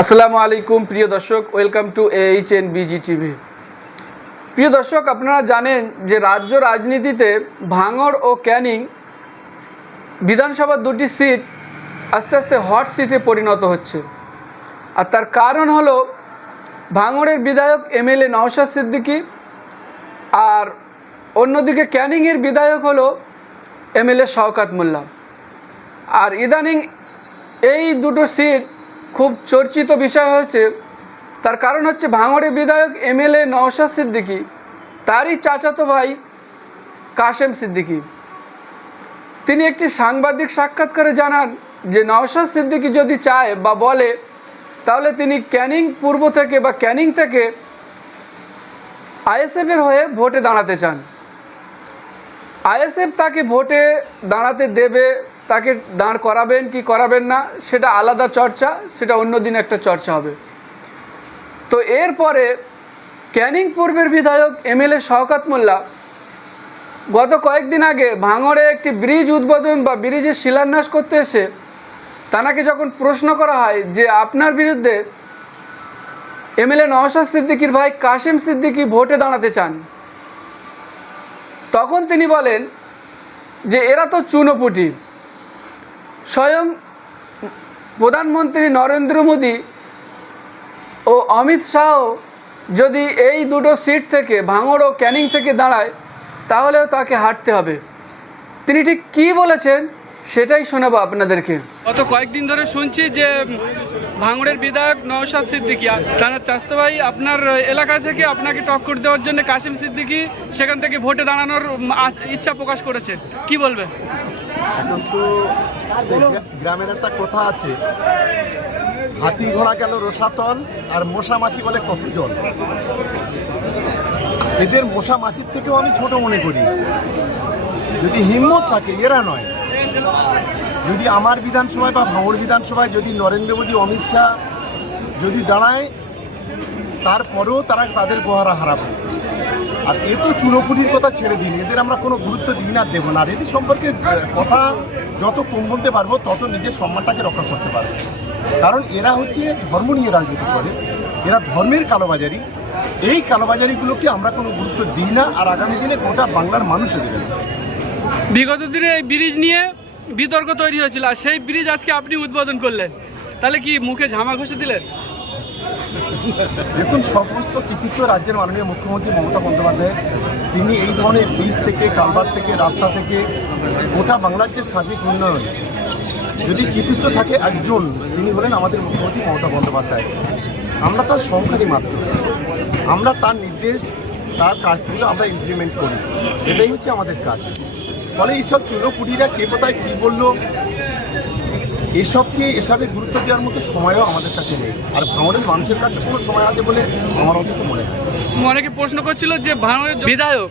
আসসালামু আলাইকুম, প্রিয় দর্শক। Welcome to H N BG TV প্রিয় দর্শক, আপনারা জানেন যে রাজ্য রাজনীতিতে ভাঙড় ও ক্যানিং বিধানসভার দুটি সিট আস্তে আস্তে হট সিটে পরিণত হচ্ছে। আর তার কারণ হলো ভাঙড়ের বিধায়ক এমএলএ নওশাদ সিদ্দিকী আর অন্যদিকে ক্যানিংয়ের বিধায়ক হলো এমএলএ শওকাত মোল্লা। আর ইদানিং এই দুটো সিট খুব চর্চিত বিষয় হয়েছে। তার কারণ হচ্ছে ভাঙড়ের বিধায়ক এমএলএ নওশাদ সিদ্দিকী, তারই চাচাতো ভাই কাশেম সিদ্দিকী। তিনি একটি সাংবাদিক সাক্ষাৎকারে জানান যে, নওশাদ সিদ্দিকী যদি চায় বা বলে, তাহলে তিনি ক্যানিং পূর্ব থেকে বা ক্যানিং থেকে আইএসএফের হয়ে ভোটে দাঁড়াতে চান। আইএসএফ তাকে ভোটে দাঁড়াতে দেবে তাকে দাঁড় করাবেন কি করাবেন না, সেটা আলাদা চর্চা, সেটা অন্য দিন একটা চর্চা হবে। তো এরপরে ক্যানিং পূর্বের বিধায়ক এমএলএ শওকাত মোল্লা গত কয়েকদিন আগে ভাঙড়ে একটি ব্রিজ উদ্বোধন বা ব্রিজের শিলান্যাস করতে এসে তানাকে যখন প্রশ্ন করা হয় যে আপনার বিরুদ্ধে এমএলএ নওশাদ সিদ্দিকির ভাই কাশেম সিদ্দিকি ভোটে দাঁড়াতে চান, তখন তিনি বলেন যে এরা তো চুনোপুটি। স্বয়ং প্রধানমন্ত্রী নরেন্দ্র মোদী ও অমিত শাহ যদি এই দুটো সিট থেকে, ভাঙড় ও ক্যানিং থেকে দাঁড়ায়, তাহলেও তাকে হাঁটতে হবে। তিনি ঠিক কী বলেছেন সেটাই শোনাবো আপনাদেরকে। গত কয়েকদিন ধরে শুনছি যে ভাঙড়ের বিধায়ক নওশাদ সিদ্দিকী, তার চাস্তো ভাই আপনার এলাকা থেকে আপনাকে টক্কর দেওয়ার জন্য কাশিম সিদ্দিকী সেখান থেকে ভোটে দাঁড়ানোর ইচ্ছা প্রকাশ করেছেন কি বলবেন? এখন তো গ্রামের একটা কথা আছে। হাতি ঘোড়া গেল রসাতল আর মশা মাছি বলে কত জল। এদের মশা মাছির থেকেও আমি ছোট মনে করি। যদি হিম্মত থাকে, এরা নয়। যদি আমার বিধানসভায় বা ভাঙড় বিধানসভায় যদি নরেন্দ্র মোদী, অমিত শাহ যদি দাঁড়ায়, তারপরেও তারা তাদের গোহারা হারাবে। আর এ তো চুনোপুটির কথা ছেড়ে দিন, এদের আমরা কোনো গুরুত্ব দিই না, দেবো না। আর এদের সম্পর্কে কথা যত কম বলতে পারব, তত নিজের সম্মানটাকে রক্ষা করতে পারব। কারণ এরা হচ্ছে ধর্ম নিয়ে রাজনীতি করে, এরা ধর্মের কালোবাজারি। এই কালোবাজারিগুলোকে আমরা কোনো গুরুত্ব দিই না, আর আগামী দিনে গোটা বাংলার মানুষও দেবে না। বিগত দিনে এই ব্রিজ নিয়ে বিতর্ক তৈরি হয়েছিল, আর সেই ব্রিজ আজকে আপনি উদ্বোধন করলেন। তাহলে কি মুখে ঝামা ঘষে দিলেন? দেখুন, সমস্ত কৃতিত্ব রাজ্যের মাননীয় মুখ্যমন্ত্রী মমতা বন্দ্যোপাধ্যায়, তিনি এই ধরনের ব্রিজ থেকে কালবার থেকে, রাস্তা থেকে গোটা বাংলার যে সার্বিক উন্নয়ন, যদি কৃতিত্ব থাকে একজন, তিনি হলেন আমাদের মুখ্যমন্ত্রী মমতা বন্দ্যোপাধ্যায়। আমরা তার সহকারী মাত্র। আমরা তার নির্দেশ, তার কাজগুলো আমরা ইমপ্লিমেন্ট করি। এটাই হচ্ছে আমাদের কাজ। ফলে এইসব চুনোপুটিরা কে কোথায় কী বলল এসবকে এসবে গুরুত্ব দেওয়ার মতো সময়ও আমাদের কাছে নেই। আর ভাঙড়ের মানুষের কাছে কোনো সময় আছে বলে আমার অন্তত মনে হয় অনেকে প্রশ্ন করছিল যে ভাঙড়ের বিধায়ক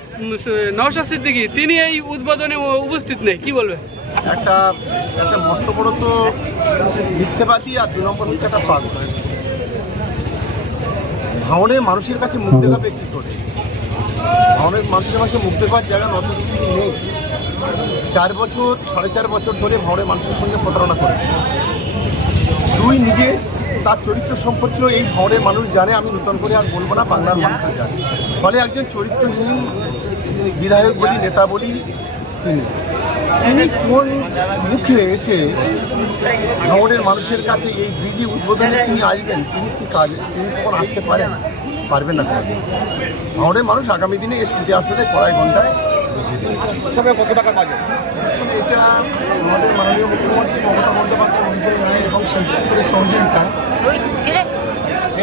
নওশাদ সিদ্দিকী তিনি এই উদ্বোধনে উপস্থিত নেই কি বলবেন? একটা একটা মস্ত বড় তো মিথ্যেবাদী আর দু নম্বর হচ্ছে একটা পাগ ভাঙড়ের মানুষের কাছে মুখ দেখাবে কী করে? ভাঙড়ের মানুষের কাছে মুখ দেখার জায়গা নসিস্তি নেই। চার বছর, সাড়ে চার বছর ধরে ভাঙড়ের মানুষের সঙ্গে প্রতারণা করেছে। দুই নিজে তার চরিত্র সম্পর্কেও এই ভাঙড়ের মানুষ জানে, আমি নূতন করে আর বলব না, বাংলার মানুষও জানে। ফলে একজন চরিত্রহীন বিধায়ক বলি, নেতা বলি তিনি। তিনি কোন মুখে এসে ভাঙড়ের মানুষের কাছে এই ব্রিজে উদ্বোধনে তিনি আসবেন? তিনি কি কাজ, তিনি কখন আসতে পারেন? পারবেন না কোনোদিন। মানুষ আগামী দিনে এই সুদে আসলে কড়াই ঘন্টায় তবে কত টাকা বাজে এটা আমাদের মাননীয় মুখ্যমন্ত্রী মমতা বন্দ্যোপাধ্যায় মন্ত্রী রায় এবং শেষ দপ্তরের সহযোগিতা।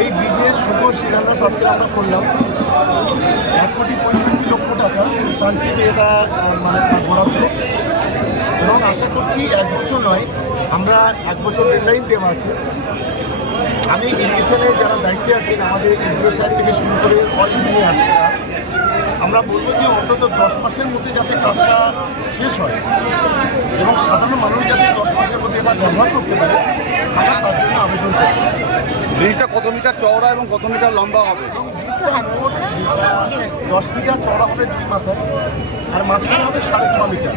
এই ব্রিজের শুভ শিলান্যাস আজকে আমরা করলাম। এক কোটি পঁয়ষট্টি লক্ষ টাকা শান্তিতে এটা মানে বরাদ্দ এবং আশা করছি এক বছর নয় আমরা এক বছর ডেডলাইন দেওয়া আছে। আমি ইরিগেশনের যারা দায়িত্বে আছেন আমাদের এসডিও সাহেব থেকে শুরু করে অল ইঞ্জিনিয়ার্সরা আমরা বলব যে অন্তত দশ মাসের মধ্যে যাতে কাজটা শেষ হয় এবং সাধারণ মানুষ যাতে দশ মাসের মধ্যে এটা ব্যবহার করতে পারে আমরা তার জন্য আবেদন করব। ব্রিজটা কত মিটার চওড়া এবং কত মিটার লম্বা হবে? এবং ব্রিজটা মোট দশ মিটার চওড়া হবে দুই মাথায় আর মাঝখানে হবে সাড়ে ছ মিটার।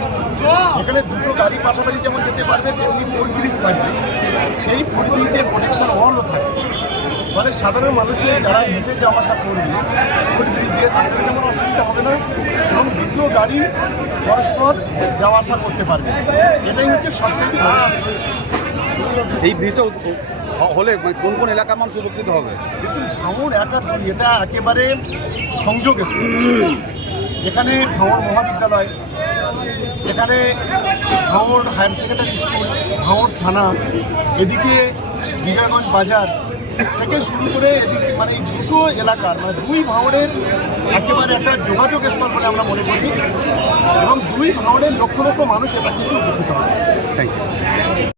এখানে দুটো গাড়ি পাশাপাশি যেমন যেতে পারবে তেমনি ফুল ব্রিজ থাকবে। সেই ফুল ব্রিজে প্রোটেকশন ওয়ালও থাকবে। মানে সাধারণ মানুষের যারা হেঁটে যাওয়া আসা করবে ওই ব্রিজ দিয়ে তাদের যেমন অসুবিধা হবে না এবং দুটো গাড়ি পরস্পর যাওয়া আসা করতে পারবে। এটাই হচ্ছে সবচেয়ে এই ব্রিজটা হলে মানে কোন কোন এলাকার মানুষ উপকৃত হবে? দেখুন ভাঙড় একা এটা একেবারে সংযোগ এখানে ভাঙড় মহাবিদ্যালয় এখানে ভাঙড় হায়ার সেকেন্ডারি স্কুল ভাঙড় থানা এদিকে বিজয়গঞ্জ বাজার থেকে শুরু করে এদিকে মানে এই দুটো এলাকার মানে দুই ভাঙড়ের একেবারে একটা যোগাযোগ স্থল বলে আমরা মনে করি এবং দুই ভাঙড়ের লক্ষ লক্ষ মানুষ এটা কিন্তু উপকৃত হবে। Thank you